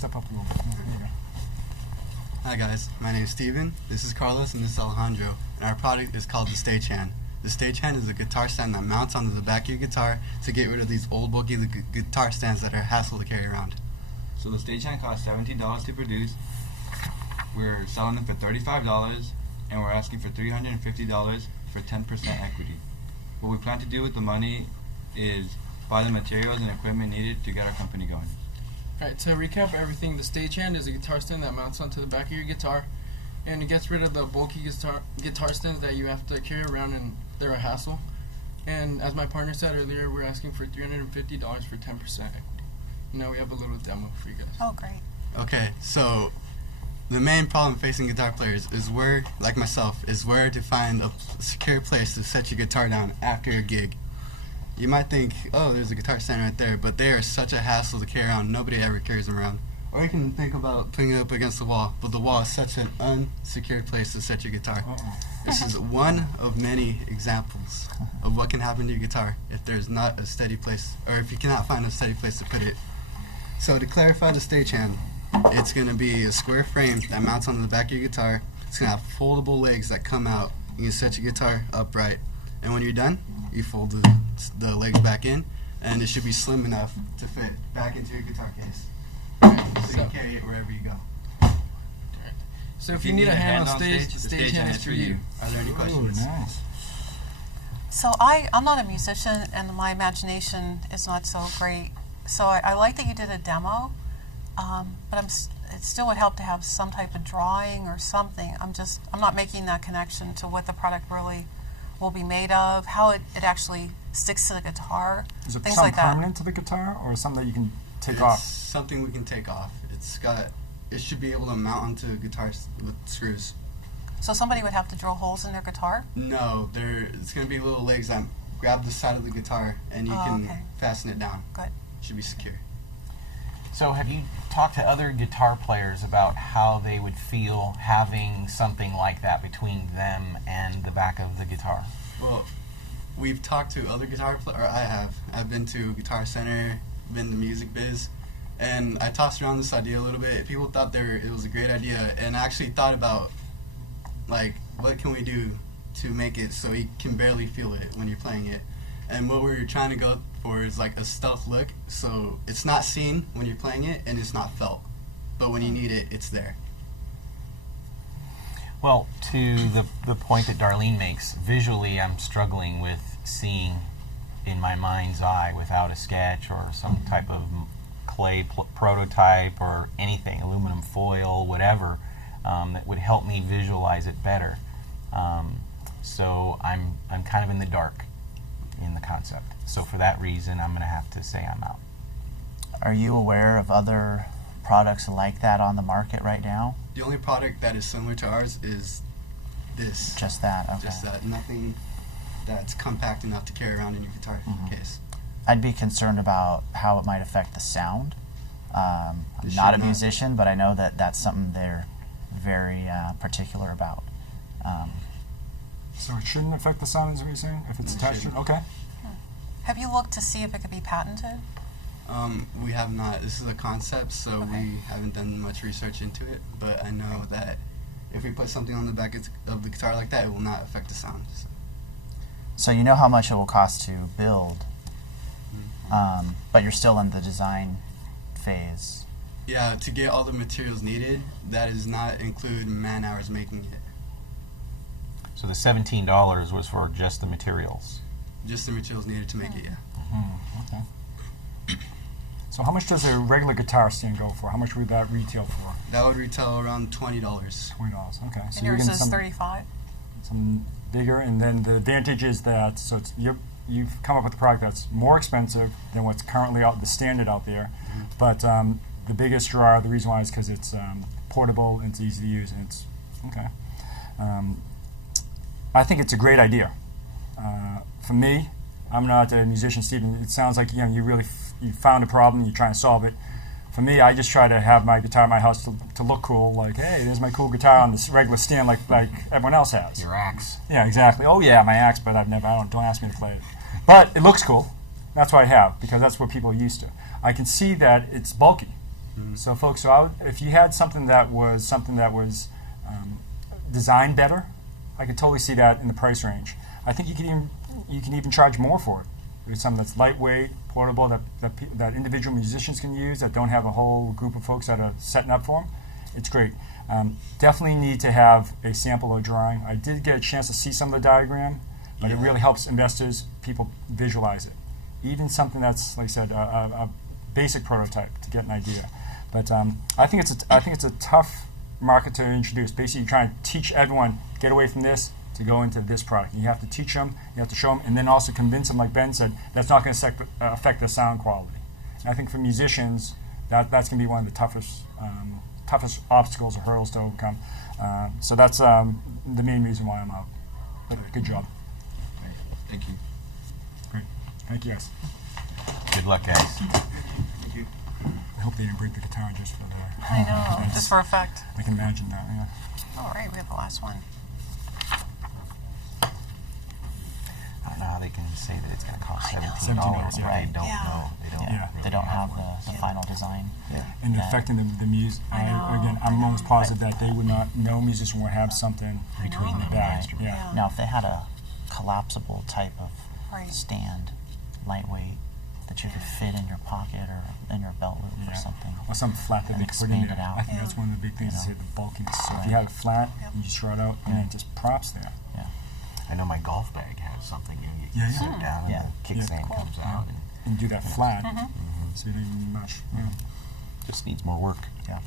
step up a little bit. There you go. Hi guys, my name is Steven, this is Carlos, and this is Alejandro, and our product is called the Stagehand. The Stagehand is a guitar stand that mounts onto the back of your guitar to get rid of these old bulky guitar stands that are a hassle to carry around. So the Stagehand costs $17 to produce. We're selling them for $35, and we're asking for $350 for 10% equity. What we plan to do with the money is buy the materials and equipment needed to get our company going. Alright, to recap everything, the Stagehand is a guitar stand that mounts onto the back of your guitar, and it gets rid of the bulky guitar stands that you have to carry around, and they're a hassle. And as my partner said earlier, we're asking for $350 for 10% equity. Now we have a little demo for you guys. Oh, great. Okay, so the main problem facing guitar players is where, like myself, is where to find a secure place to set your guitar down after your gig. You might think, oh, there's a guitar stand right there, but they are such a hassle to carry around. Nobody ever carries them around. Or you can think about putting it up against the wall, but the wall is such an unsecured place to set your guitar. This is one of many examples of what can happen to your guitar if there's not a steady place, or if you cannot find a steady place to put it. So to clarify the Stagehand, it's going to be a square frame that mounts onto the back of your guitar. It's going to have foldable legs that come out. You can set your guitar upright. And when you're done, you fold the legs back in, and it should be slim enough to fit back into your guitar case. So you can carry it wherever you go. So if you need a hand on stage, the Stagehand is for you. Are there any questions? Nice. So I'm not a musician, and my imagination is not so great. So I like that you did a demo, but it still would help to have some type of drawing or something. I'm not making that connection to what the product really will be made of, how it actually sticks to the guitar, Is it things something like that. permanent to the guitar, or something that you can take It's off? something we can take off. It should be able to mount onto guitars with screws. So somebody would have to drill holes in their guitar? No, it's going to be little legs that grab the side of the guitar, and you can fasten it down. Good. It should be secure. So have you talked to other guitar players about how they would feel having something like that between them and the back of the guitar? Well, we've talked to other guitar players, or I have. I've been to Guitar Center, been to Music Biz, and I tossed around this idea a little bit. People thought it was a great idea, and I actually thought about, like, what can we do to make it so you can barely feel it when you're playing it. And what we're trying to go for is like a stealth look, so it's not seen when you're playing it, and it's not felt. But when you need it, it's there. Well, to the point that Darlene makes, visually I'm struggling with seeing in my mind's eye without a sketch or some type of clay prototype or anything, aluminum foil, whatever, that would help me visualize it better. So I'm kind of in the dark in the concept. So for that reason, I'm going to have to say I'm out. Are you aware of other products like that on the market right now? The only product that is similar to ours is this. Just that, okay. Just that. Nothing that's compact enough to carry around in your guitar case. I'd be concerned about how it might affect the sound. I'm not a musician, but I know that that's something they're very particular about. So it shouldn't affect the sound, is what you're saying? If it's textured? Okay. Have you looked to see if it could be patented? We have not. This is a concept, so we haven't done much research into it. But I know that if we put something on the back of the guitar like that, it will not affect the sound. So you know how much it will cost to build, but you're still in the design phase. Yeah, to get all the materials needed, that does not include man hours making it. So the $17 was for just the materials. Just the materials needed to make it, yeah. Okay. So how much does a regular guitar stand go for? How much would that retail for? That would retail around $20. $20, okay. So And you're yours getting is 35? some bigger, and then the advantage is that you've come up with a product that's more expensive than what's currently the standard out there, but the biggest draw, the reason why is because it's portable and it's easy to use, and it's okay. I think it's a great idea. For me, I'm not a musician, Stephen. It sounds like you really you found a problem, you're trying to solve it. For me, I just try to have my guitar in my house to look cool. Like, hey, there's my cool guitar on this regular stand, like everyone else has. Your axe. Yeah, exactly. Oh yeah, my axe, but don't ask me to play it. But it looks cool. That's what I have, because that's what people are used to. I can see that it's bulky. So, folks, if you had something that was designed better, I could totally see that in the price range. I think you can even charge more for it. There's something that's lightweight, portable, that individual musicians can use, that don't have a whole group of folks that are setting up for them. It's great. Definitely need to have a sample or drawing. I did get a chance to see some of the diagram, but it really helps people visualize it. Even something that's, like I said, a basic prototype to get an idea. But I think it's a tough market to introduce. Basically, you're trying to teach everyone, get away from this to go into this product. You have to teach them, you have to show them, and then also convince them, like Ben said, that's not going to affect the sound quality. And I think for musicians, that's going to be one of the toughest obstacles or hurdles to overcome. So that's the main reason why I'm out. But good job. Thank you. Great. Thank you, guys. Good luck, guys. Thank you. I hope they didn't break the guitar just for that. I know, just for effect. I can imagine that, yeah. All right, we have the last one. I don't know how they can say that it's going to cost I know. $17, $17, but right. they don't Yeah. know. They don't. Yeah. Really They don't know. have the final design. And Yeah. affecting the music. I know. Again, I'm almost positive that they would not, no musician would have something between the back. Right. Yeah. Now, if they had a collapsible type of Right. stand, lightweight, that you could fit in your pocket or in your belt loop or Yeah. something. Or something flat that And they could put in expand there. it out. I think Yeah. that's one of the big things You is know. the bulkiness. So if Right. you had it flat, Yep. you just throw it out and then it just props there. I know my golf bag has something in it. Yeah, You yeah. sit it down and Yeah. the kickstand Cool. comes out. And And do that flat, Mhm. so you don't even much. Yeah. just needs more work. Yeah.